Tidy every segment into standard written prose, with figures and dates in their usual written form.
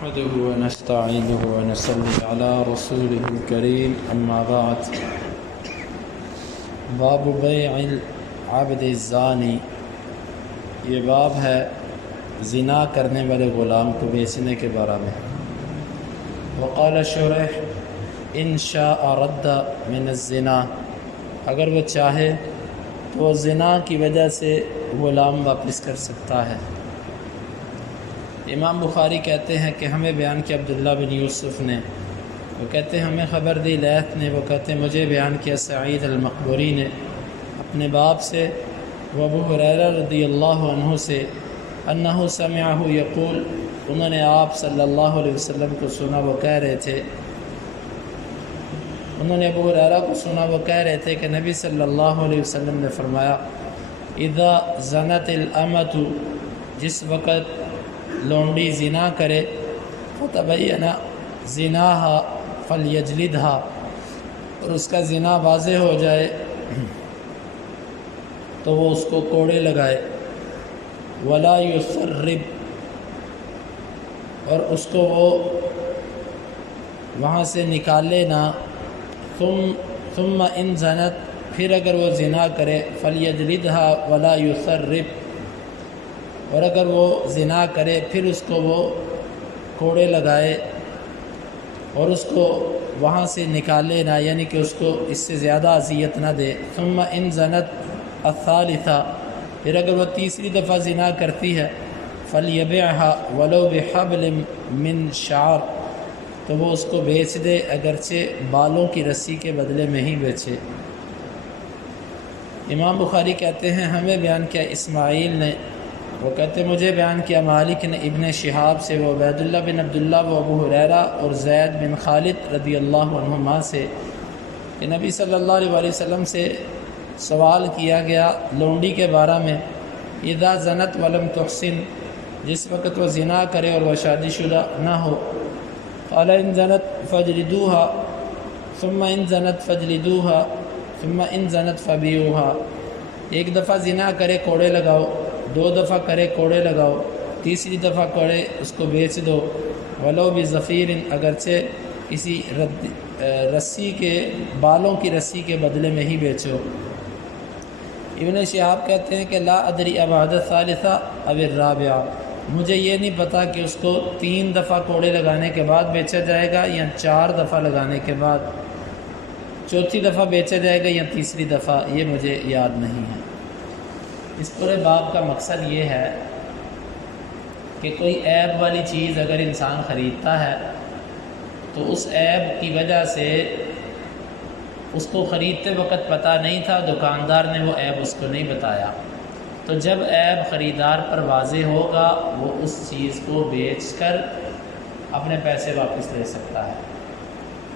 نحمده ونستعينه ونصلي على رسوله الكريم أما بعد باب بیع العبد الزانی، یہ باب ہے زنا کرنے والے غلام کو بیچنے کے بارے میں۔ وقال شریح ان شاء رد من الزنا، اگر وہ چاہے تو وہ زنا کی وجہ سے غلام واپس کر سکتا ہے۔ امام بخاری کہتے ہیں کہ ہمیں بیان کیا عبداللہ بن یوسف نے، وہ کہتے ہیں ہمیں خبر دی لیث نے، وہ کہتے ہیں مجھے بیان کیا سعید المقبوری نے اپنے باپ سے، وہ ابو ہریرہ رضی اللہ عنہ سے، انہ سمعہ یقول، انہوں نے آپ صلی اللہ علیہ وسلم کو سنا، وہ کہہ رہے تھے، انہوں نے ابو ہریرہ کو سنا وہ کہہ رہے تھے کہ نبی صلی اللہ علیہ وسلم نے فرمایا، اذا زنت الامۃ، جس وقت لونڈی زنا کرے، فتبین زناها فلیجلدها، اور اس کا زنا واضح ہو جائے تو وہ اس کو کوڑے لگائے، ولا یسرب، اور اس کو وہ وہاں سے نکالے نہ، ثم ان زنت، پھر اگر وہ زنا کرے، فلیجلدها ولا یسرب، اور اگر وہ زنا کرے پھر اس کو وہ کوڑے لگائے اور اس کو وہاں سے نکالے نہ، یعنی کہ اس کو اس سے زیادہ اذیت نہ دے۔ ثم ان زنت الثالثہ، پھر اگر وہ تیسری دفعہ زنا کرتی ہے، فلیبعها ولو بحبل من شعر، تو وہ اس کو بیچ دے اگرچہ بالوں کی رسی کے بدلے میں ہی بیچے۔ امام بخاری کہتے ہیں ہمیں بیان کیا اسماعیل نے، وہ کہتے مجھے بیان کیا مالک نے ابن شہاب سے، وہ عبید اللہ بن عبداللہ، وہ ابو ہریرہ اور زید بن خالد رضی اللہ عنہما سے، کہ نبی صلی اللہ علیہ وسلم سے سوال کیا گیا لونڈی کے بارے میں، اذا زنت ولم تحسن، جس وقت وہ زنا کرے اور وہ شادی شدہ نہ ہو، قال ان زنت فجلدوها ثم ان زنت فجلدوها ثم ان زنت فبیعوها، ایک دفعہ زنا کرے کوڑے لگاؤ، دو دفعہ کرے کوڑے لگاؤ، تیسری دفعہ کرے اس کو بیچ دو، ولو بظفیر، اگرچہ کسی رسی کے بالوں کی رسی کے بدلے میں ہی بیچو۔ ابن شہاب کہتے ہیں کہ لا ادری ابعد الثالثہ او الرابعہ، مجھے یہ نہیں پتا کہ اس کو 3 دفعہ کوڑے لگانے کے بعد بیچا جائے گا یا 4 دفعہ لگانے کے بعد، چوتھی دفعہ بیچا جائے گا یا تیسری دفعہ، یہ مجھے یاد نہیں ہے۔ اس پورے باب کا مقصد یہ ہے کہ کوئی عیب والی چیز اگر انسان خریدتا ہے تو اس عیب کی وجہ سے اس کو خریدتے وقت پتہ نہیں تھا، دکاندار نے وہ عیب اس کو نہیں بتایا، تو جب عیب خریدار پر واضح ہوگا وہ اس چیز کو بیچ کر اپنے پیسے واپس لے سکتا ہے۔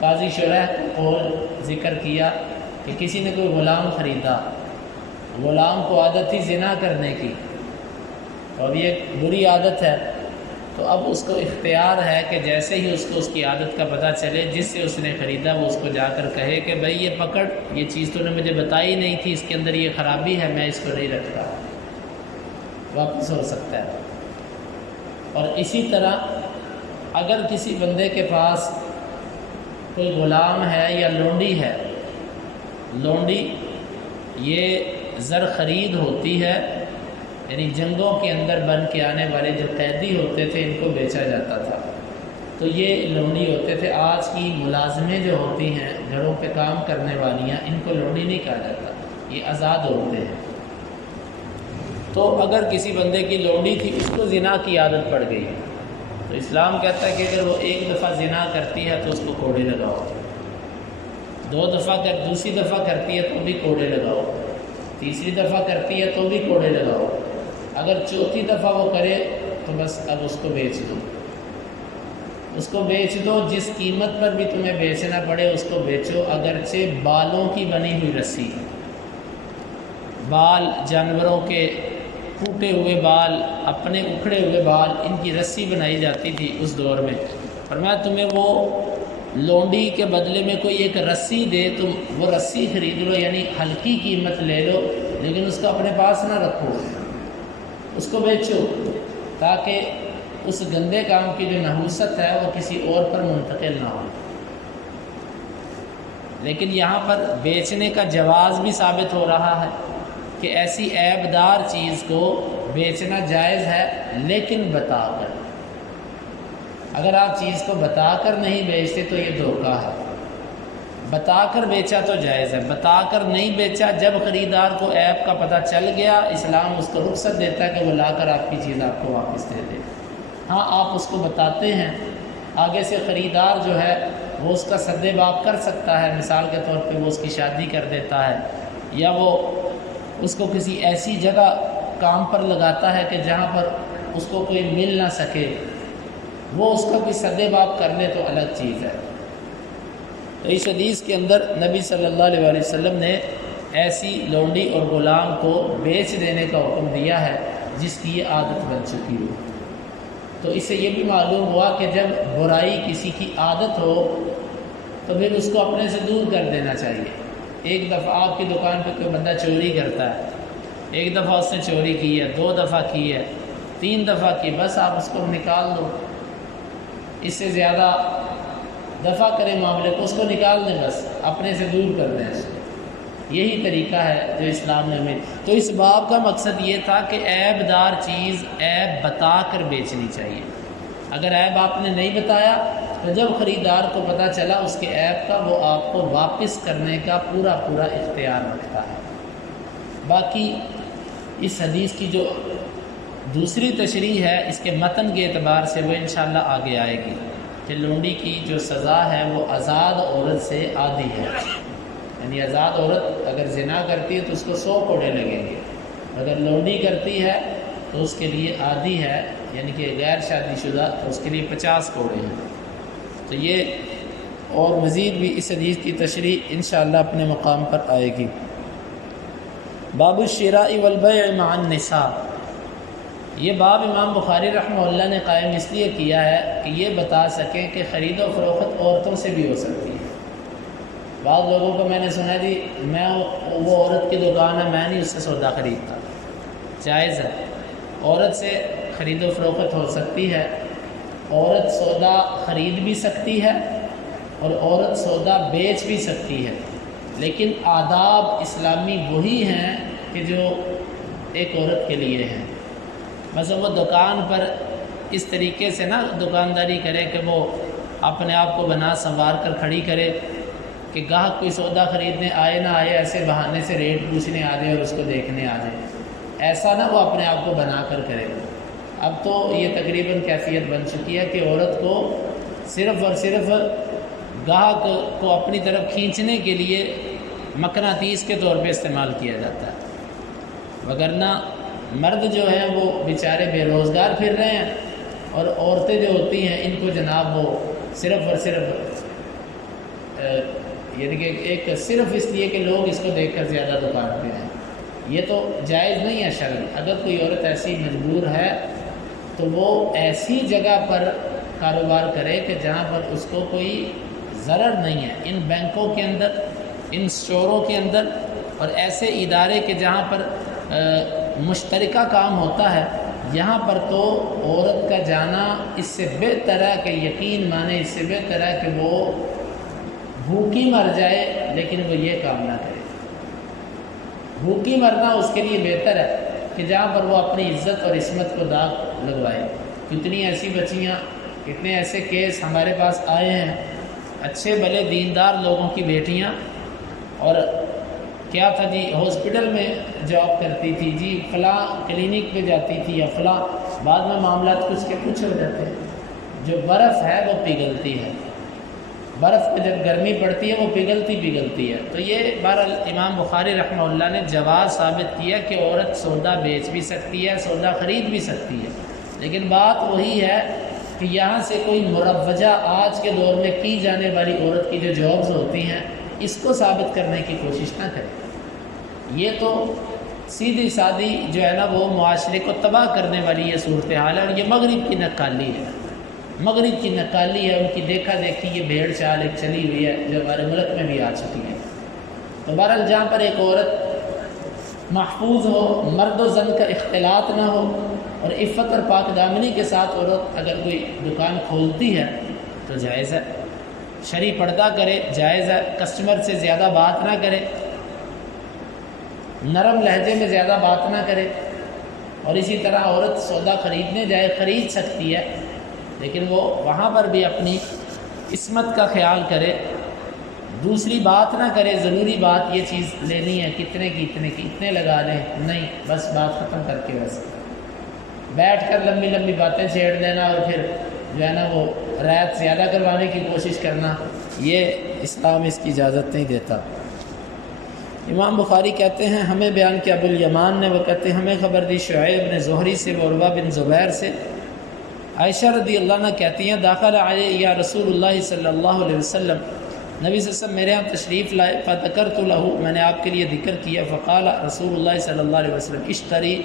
قاضی شریح کو ذکر کیا کہ کسی نے کوئی غلام خریدا، غلام کو عادت تھی زنا کرنے کی، اور یہ ایک بری عادت ہے، تو اب اس کو اختیار ہے کہ جیسے ہی اس کو اس کی عادت کا پتہ چلے، جس سے اس نے خریدا وہ اس کو جا کر کہے کہ بھائی یہ پکڑ، یہ چیز تو نے مجھے بتائی نہیں تھی، اس کے اندر یہ خرابی ہے، میں اس کو نہیں رکھتا، واپس ہو سکتا ہے۔ اور اسی طرح اگر کسی بندے کے پاس کوئی غلام ہے یا لونڈی ہے، لونڈی یہ زر خرید ہوتی ہے، یعنی جنگوں کے اندر بن کے آنے والے جو قیدی ہوتے تھے ان کو بیچا جاتا تھا، تو یہ لونڈی ہوتے تھے۔ آج کی ملازمیں جو ہوتی ہیں گھروں پہ کام کرنے والیاں، ان کو لونڈی نہیں کہا جاتا، یہ آزاد ہوتے ہیں۔ تو اگر کسی بندے کی لونڈی تھی، اس کو زنا کی عادت پڑ گئی، تو اسلام کہتا ہے کہ اگر وہ ایک دفعہ زنا کرتی ہے تو اس کو کوڑے لگاؤ، دوسری دفعہ کرتی ہے تو بھی کوڑے لگاؤ، تیسری دفعہ کرتی ہے تو بھی کوڑے لگاؤ، اگر چوتھی دفعہ وہ کرے تو بس اب اس کو بیچ دو، اس کو بیچ دو، جس قیمت پر بھی تمہیں بیچنا پڑے اس کو بیچو، اگرچہ بالوں کی بنی ہوئی رسی، بال جانوروں کے ٹوٹے ہوئے بال، اپنے اکھڑے ہوئے بال، ان کی رسی بنائی جاتی تھی اس دور میں، فرمایا تمہیں وہ لونڈی کے بدلے میں کوئی ایک رسی دے، تم وہ رسی خرید لو، یعنی ہلکی قیمت لے لو، لیکن اس کو اپنے پاس نہ رکھو، اس کو بیچو، تاکہ اس گندے کام کی جو نحوست ہے وہ کسی اور پر منتقل نہ ہو۔ لیکن یہاں پر بیچنے کا جواز بھی ثابت ہو رہا ہے کہ ایسی عیب دار چیز کو بیچنا جائز ہے، لیکن بتا کر۔ اگر آپ چیز کو بتا کر نہیں بیچتے تو یہ دھوکہ ہے، بتا کر بیچا تو جائز ہے، بتا کر نہیں بیچا، جب خریدار کو عیب کا پتہ چل گیا اسلام اس کو رخصت دیتا ہے کہ وہ لا کر آپ کی چیز آپ کو واپس دے دے۔ ہاں آپ اس کو بتاتے ہیں، آگے سے خریدار جو ہے وہ اس کا سد باب کر سکتا ہے، مثال کے طور پہ وہ اس کی شادی کر دیتا ہے، یا وہ اس کو کسی ایسی جگہ کام پر لگاتا ہے کہ جہاں پر اس کو کوئی مل نہ سکے، وہ اس کا کوئی سد باب کر لے تو الگ چیز ہے۔ تو اس حدیث کے اندر نبی صلی اللہ علیہ وسلم نے ایسی لونڈی اور غلام کو بیچ دینے کا حکم دیا ہے جس کی یہ عادت بن چکی ہو۔ تو اس سے یہ بھی معلوم ہوا کہ جب برائی کسی کی عادت ہو تو پھر اس کو اپنے سے دور کر دینا چاہیے۔ ایک دفعہ آپ کی دکان پہ کوئی بندہ چوری کرتا ہے، ایک دفعہ اس نے چوری کی ہے، 2 دفعہ کی ہے، 3 دفعہ کی، بس آپ اس کو نکال دو۔ اس سے زیادہ دفعہ کرے معاملے کو، اس کو نکال دیں، بس اپنے سے دور کر دیں۔ یہی طریقہ ہے جو اسلام نے ہمیں۔ تو اس باب کا مقصد یہ تھا کہ عیب دار چیز عیب بتا کر بیچنی چاہیے۔ اگر عیب آپ نے نہیں بتایا تو جب خریدار کو پتہ چلا اس کے عیب کا، وہ آپ کو واپس کرنے کا پورا اختیار رکھتا ہے۔ باقی اس حدیث کی جو دوسری تشریح ہے اس کے متن کے اعتبار سے وہ انشاءاللہ آگے آئے گی کہ لونڈی کی جو سزا ہے وہ آزاد عورت سے آدھی ہے، یعنی آزاد عورت اگر زنا کرتی ہے تو اس کو 100 کوڑے لگیں گے، اگر لونڈی کرتی ہے تو اس کے لیے آدھی ہے، یعنی کہ غیر شادی شدہ، تو اس کے لیے 50 کوڑے ہیں۔ تو یہ اور مزید بھی اس حدیث کی تشریح انشاءاللہ اپنے مقام پر آئے گی۔ باب الشراء والبیع مع النساء، یہ باب امام بخاری رحمہ اللہ نے قائم اس لیے کیا ہے کہ یہ بتا سکیں کہ خرید و فروخت عورتوں سے بھی ہو سکتی ہے۔ بعض لوگوں کو میں نے سنا جی میں وہ عورت کی دکان ہے، میں نہیں اس سے سودا خریدتا، جائز ہے، عورت سے خرید و فروخت ہو سکتی ہے، عورت سودا خرید بھی سکتی ہے اور عورت سودا بیچ بھی سکتی ہے، لیکن آداب اسلامی وہی ہیں کہ جو ایک عورت کے لیے ہیں۔ مثلا وہ دکان پر اس طریقے سے نہ دکانداری کرے کہ وہ اپنے آپ کو بنا سنوار کر کھڑی کرے کہ گاہک کوئی سودا خریدنے آئے نہ آئے، ایسے بہانے سے ریٹ پوچھنے آ جائے اور اس کو دیکھنے آ جائے، ایسا نہ وہ اپنے آپ کو بنا کر کرے۔ اب تو یہ تقریباً کیفیت بن چکی ہے کہ عورت کو صرف اور صرف گاہک کو اپنی طرف کھینچنے کے لیے مقناطیس کے طور پہ استعمال کیا جاتا ہے، وگرنہ مرد جو ہیں وہ بیچارے بے روزگار پھر رہے ہیں، اور عورتیں جو ہوتی ہیں ان کو جناب وہ صرف اور صرف یعنی کہ ایک صرف اس لیے کہ لوگ اس کو دیکھ کر زیادہ دکان پہ ہیں۔ یہ تو جائز نہیں ہے شرعاً۔ اگر کوئی عورت ایسی مجبور ہے تو وہ ایسی جگہ پر کاروبار کرے کہ جہاں پر اس کو کوئی ضرر نہیں ہے۔ ان بینکوں کے اندر، ان اسٹوروں کے اندر اور ایسے ادارے کے جہاں پر مشترکہ کام ہوتا ہے، یہاں پر تو عورت کا جانا اس سے بہتر ہے کہ یقین مانے، اس سے بہتر ہے کہ وہ بھوکی مر جائے لیکن وہ یہ کام نہ کرے۔ بھوکی مرنا اس کے لیے بہتر ہے کہ جہاں پر وہ اپنی عزت اور عصمت کو داغ لگوائے۔ کتنی ایسی بچیاں، کتنے ایسے کیس ہمارے پاس آئے ہیں، اچھے بھلے دیندار لوگوں کی بیٹیاں، اور کیا تھا جی ہاسپٹل میں جاب کرتی تھی، جی فلاں کلینک پہ جاتی تھی یا فلاں، بعد میں معاملات کچھ کے کچھ ہو جاتے ہیں۔ جو برف ہے وہ پگھلتی ہے، برف پہ جب گرمی پڑتی ہے وہ پگھلتی ہے۔ تو یہ بہرحال امام بخاری رحمہ اللہ نے جواز ثابت کیا کہ عورت سودا بیچ بھی سکتی ہے، سودا خرید بھی سکتی ہے، لیکن بات وہی ہے کہ یہاں سے کوئی مروجہ آج کے دور میں کی جانے والی عورت کی جو جابز ہوتی ہیں اس کو ثابت کرنے کی کوشش نہ کرے۔ یہ تو سیدھی سادی جو ہے نا وہ معاشرے کو تباہ کرنے والی یہ صورتحال ہے، اور یہ مغرب کی نقالی ہے، مغرب کی نقالی ہے، ان کی دیکھا دیکھی یہ بھیڑ چال ایک چلی ہوئی ہے جو ہمارے ملک میں بھی آ چکی ہے۔ تو بہرحال جہاں پر ایک عورت محفوظ ہو، مرد و زن کا اختلاط نہ ہو، اور عفت اور پاک دامنی کے ساتھ عورت اگر کوئی دکان کھولتی ہے تو جائز ہے، شرعی پردہ کرے جائز ہے، کسٹمر سے زیادہ بات نہ کرے، نرم لہجے میں زیادہ بات نہ کرے، اور اسی طرح عورت سودا خریدنے جائے خرید سکتی ہے، لیکن وہ وہاں پر بھی اپنی عصمت کا خیال کرے، دوسری بات نہ کرے ضروری بات یہ چیز لینی ہے کتنے کی اتنے لگا لیں، نہیں، بس بات ختم کر کے بس بیٹھ کر لمبی لمبی باتیں چھیڑ دینا اور پھر جو ہے نا وہ رعایت زیادہ کروانے کی کوشش کرنا، یہ اسلام اس کی اجازت نہیں دیتا۔ امام بخاری کہتے ہیں ہمیں بیان کیا ابو الیمان نے، وہ کہتے ہیں ہمیں خبر دی شعیب بن زہری سے، وہ عروہ بن زبیر سے، عائشہ رضی اللہ عنہ کہتی ہیں داخل علیہ یا رسول اللہ صلی اللہ علیہ وسلم، نبی صلی اللہ علیہ وسلم میرے ہاں تشریف لائے، فذکرت لہ، میں نے آپ کے لیے ذکر کیا، فقال رسول اللہ صلی اللہ علیہ وسلم اشتری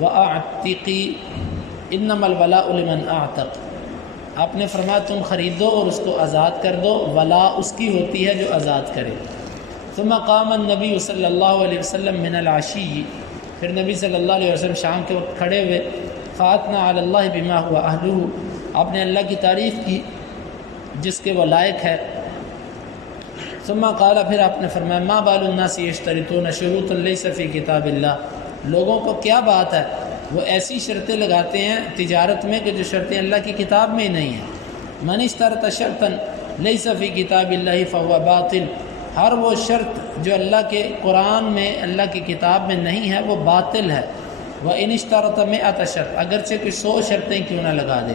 واعتقی انما الولاء لمن اعتق، آپ نے فرمایا تم خریدو اور اس کو آزاد کر دو، ولا اس کی ہوتی ہے جو آزاد کرے۔ ثم قام النبی صلی اللہ علیہ وسلم من العشی، پھر نبی صلی اللہ علیہ وسلم شام کے وقت کھڑے ہوئے، فاتنا علی اللہ بما ہوا اہلہ، آپ نے اللہ کی تعریف کی جس کے وہ لائق ہے۔ ثم قال، پھر آپ نے فرمایا ما بال الناس یشترطون شروطا لیس فی کتاب اللہ، لوگوں کو کیا بات ہے وہ ایسی شرطیں لگاتے ہیں تجارت میں کہ جو شرطیں اللہ کی کتاب میں ہی نہیں ہیں۔ من اشترط شرطا لیس فی کتاب اللہ فهو باطل، ہر وہ شرط جو اللہ کے قرآن میں اللہ کی کتاب میں نہیں ہے وہ باطل ہے۔ وَإِنِ اشْتَرَطَ مِئَةَ شرط، اگرچہ کوئی 100 شرطیں کیوں نہ لگا دے،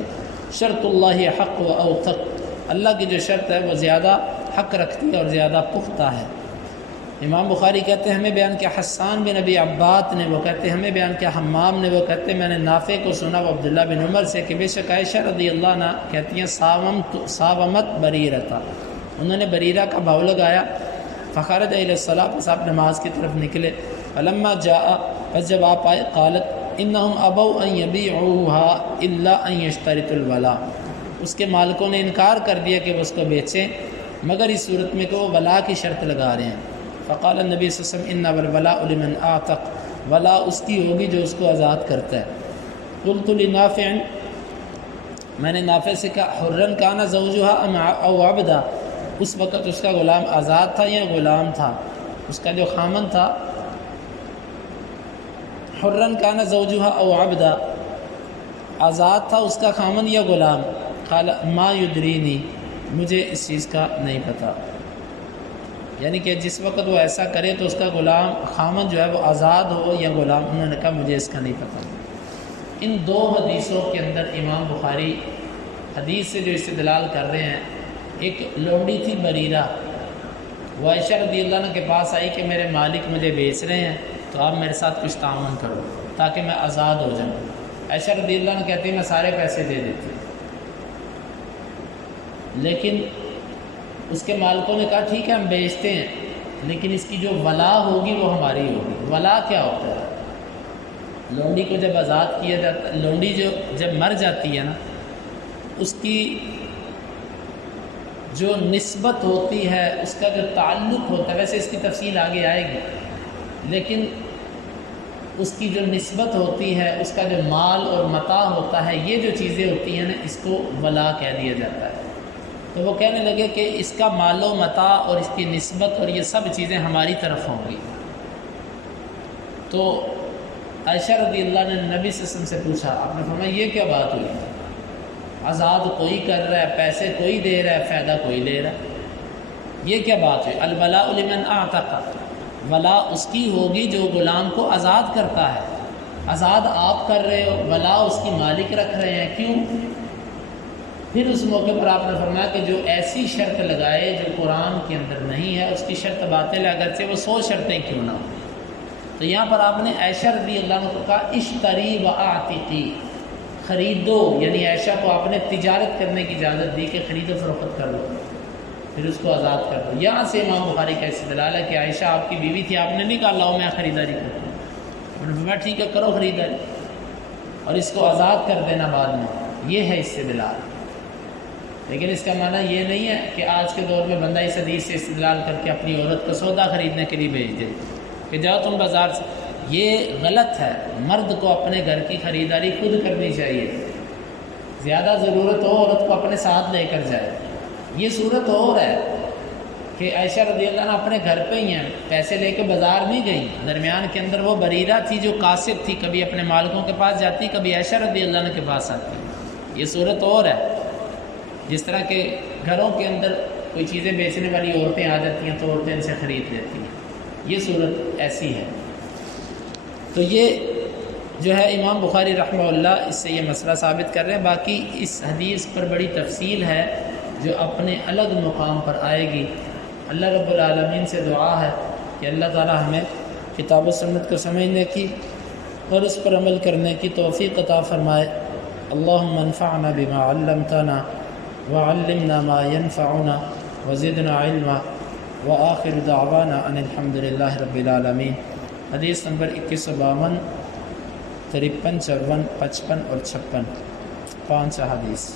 شرط اللہ حق و اوثق، اللہ کی جو شرط ہے وہ زیادہ حق رکھتی ہے اور زیادہ پختہ ہے۔ امام بخاری کہتے ہیں ہمیں بیان کیا حسان بن ابی عباد نے، وہ کہتے ہیں ہمیں بیان کیا حمام نے، وہ کہتے ہیں میں نے نافع کو سنا وہ عبداللہ بن عمر سے کہ بے شک عائشہ رضی اللہ عنہ کہتی ہیں ساومت بریرتا، انہوں نے بریرہ کا بھاؤ لگایا، فخرج الی الصلاۃ، پس آپ نماز کی طرف نکلے، فلما جاء، پس جب آپ آئے، قالت انہم ابوا ان یبیعوها الا ان یشترطوا الولاء، اس کے مالکوں نے انکار کر دیا کہ وہ اس کو بیچیں مگر اس صورت میں کہ وہ ولا کی شرط لگا رہے ہیں۔ فقال النبی صلی اللہ علیہ وسلم ان والولاء لمن اعتق، ولا اس کی ہوگی جو اس کو آزاد کرتا ہے۔ قلت لنافع، میں نے نافع سے کہا حرن کان زوجها او عبدا، اس وقت اس کا غلام آزاد تھا یا غلام تھا، اس کا جو خامن تھا، حرن کان زوجها او عبدا، آزاد تھا اس کا خامن یا غلام، قال ما یدرینی، مجھے اس چیز کا نہیں پتہ، یعنی کہ جس وقت وہ ایسا کرے تو اس کا غلام خامن جو ہے وہ آزاد ہو یا غلام، انہوں نے کہا مجھے اس کا نہیں پتہ۔ ان دو حدیثوں کے اندر امام بخاری حدیث سے جو استدلال کر رہے ہیں، ایک لونڈی تھی بریرہ، وہ عائشہ رضی اللہ عنہ کے پاس آئی کہ میرے مالک مجھے بیچ رہے ہیں تو آپ میرے ساتھ کچھ تعاون کرو تاکہ میں آزاد ہو جاؤں۔ عائشہ رضی اللہ عنہ کہتی ہیں میں سارے پیسے دے دیتی، لیکن اس کے مالکوں نے کہا ٹھیک ہے ہم بیچتے ہیں، لیکن اس کی جو ولا ہوگی وہ ہماری ہوگی۔ ولا کیا ہوتا ہے؟ لونڈی کو جب آزاد کیا جاتا ہے، لونڈی جب مر جاتی ہے نا، اس کی جو نسبت ہوتی ہے، اس کا جو تعلق ہوتا ہے، ویسے اس کی تفصیل آگے آئے گی، لیکن اس کی جو نسبت ہوتی ہے، اس کا جو مال اور متاع ہوتا ہے، یہ جو چیزیں ہوتی ہیں نا، اس کو ولا کہہ دیا جاتا ہے۔ تو وہ کہنے لگے کہ اس کا مال و متاع اور اس کی نسبت اور یہ سب چیزیں ہماری طرف ہوں گی۔ تو عائشہ رضی اللہ نے نبی صلی اللہ علیہ وسلم سے پوچھا، آپ نے فرمایا یہ کیا بات ہوئی؟ آزاد کوئی کر رہا ہے، پیسے کوئی دے رہا ہے، فائدہ کوئی لے رہا ہے، یہ کیا بات ہوئی؟ الولاء لمن اعتق، ولا اس کی ہوگی جو غلام کو آزاد کرتا ہے۔ آزاد آپ کر رہے ہو، ولا اس کی مالک رکھ رہے ہیں، کیوں؟ پھر اس موقع پر آپ نے فرمایا کہ جو ایسی شرط لگائے جو قرآن کے اندر نہیں ہے، اس کی شرط باطل ہے، اگرچہ وہ 100 شرطیں کیوں نہ ہوں۔ تو یہاں پر آپ نے عائشہ رضی اللہ عنہ کو کہا اشتری و اعتقی، خریدو، یعنی عائشہ کو آپ نے تجارت کرنے کی اجازت دی کہ خرید و فروخت کر لو، پھر اس کو آزاد کر دو۔ یہاں سے امام بخاری کا استدلال ہے کہ عائشہ آپ کی بیوی تھی، آپ نے نہیں کہا لاؤ میں خریداری کرتا ہوں، انہوں نے فرمایا ٹھیک ہے کرو خریداری اور اس کو آزاد کر دینا بعد میں، یہ ہے استدلال۔ لیکن اس کا معنی یہ نہیں ہے کہ آج کے دور میں بندہ اس حدیث سے استدلال کر کے اپنی عورت کو سودا خریدنے کے لیے بھیج دے کہ جاؤ تم بازار سے، یہ غلط ہے، مرد کو اپنے گھر کی خریداری خود کرنی چاہیے، زیادہ ضرورت ہو عورت کو اپنے ساتھ لے کر جائے۔ یہ صورت اور ہے کہ عائشہ رضی اللہ عنہ اپنے گھر پہ ہی ہیں، پیسے لے کے بازار نہیں گئی، درمیان کے اندر وہ بریرہ تھی جو قاصد تھی، کبھی اپنے مالکوں کے پاس جاتی، کبھی عائشہ رضی اللہ عنہ کے پاس آتی۔ یہ صورت اور ہے، جس طرح کہ گھروں کے اندر کوئی چیزیں بیچنے والی عورتیں آ جاتی ہیں تو عورتیں ان سے خرید لیتی ہیں، یہ صورت ایسی ہے۔ تو یہ جو ہے امام بخاری رحمہ اللہ اس سے یہ مسئلہ ثابت کر رہے ہیں۔ باقی اس حدیث پر بڑی تفصیل ہے جو اپنے الگ مقام پر آئے گی۔ اللہ رب العالمین سے دعا ہے کہ اللہ تعالی ہمیں کتاب و سنت کو سمجھنے کی اور اس پر عمل کرنے کی توفیق عطا فرمائے۔ اللہم انفعنا بما علمتنا وعلمنا ما ينفعنا وزدنا علما وآخر دعوانا ان الحمد للہ رب العالمین۔ حدیث نمبر 2152، 53، 54، 55 اور 56، 5 احادیث۔